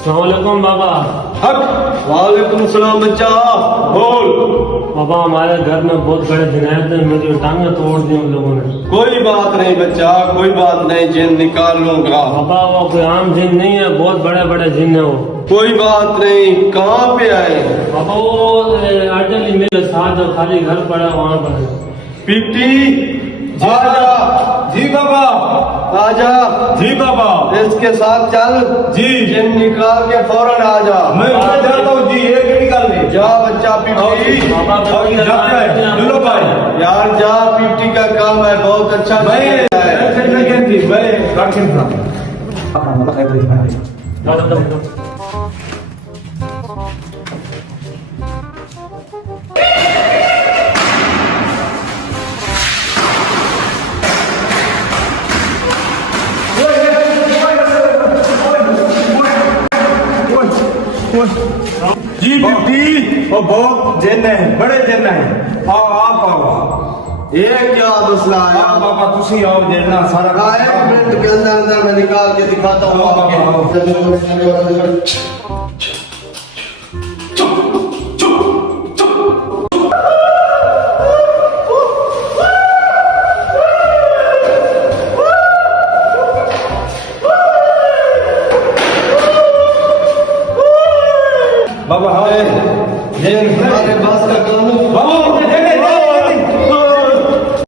अस्सलामुअलैकुम बाबा। वालेकुम सलाम बच्चा, बोल। बाबा हमारे घर में बहुत बड़े जिनायत है, मेरी टांगे तोड़ दी उन लोगों ने। कोई बात नहीं बच्चा, कोई बात नहीं, जिन निकाल लूंगा। बाबा वो कोई आम जिन नहीं है, बहुत बड़े बड़े जिन है वो। कोई बात नहीं, कहाँ पे आए? बाबा वो अर्जली मेरे साथ जो खाली घर पड़ा वहाँ पर है। पिट्टी आजा। जी बाबा। आजा। जी बाबा। इसके साथ चल। जी। जिन निकाल के फौरन आजा। मैं उधर जाता हूँ जी, ये केड़ी गल है? जा बच्चा पिट्टी। बाबा अब जाता है लो भाई। यार जा, पिट्टी का काम है, बहुत अच्छा मैं है। टेंशन न करती, मैं रखन था। जी बेटी, वो बहुत जिन है, बड़े जिन है। आओ आप आओ। ये क्या मसला है? आप बाबा तुसी आओ, देखना सारा एक मिनट के अंदर अंदर मैं निकाल के दिखाता हूँ आपके। बाबा हाँ ये हमारे पास का काम है। बाबा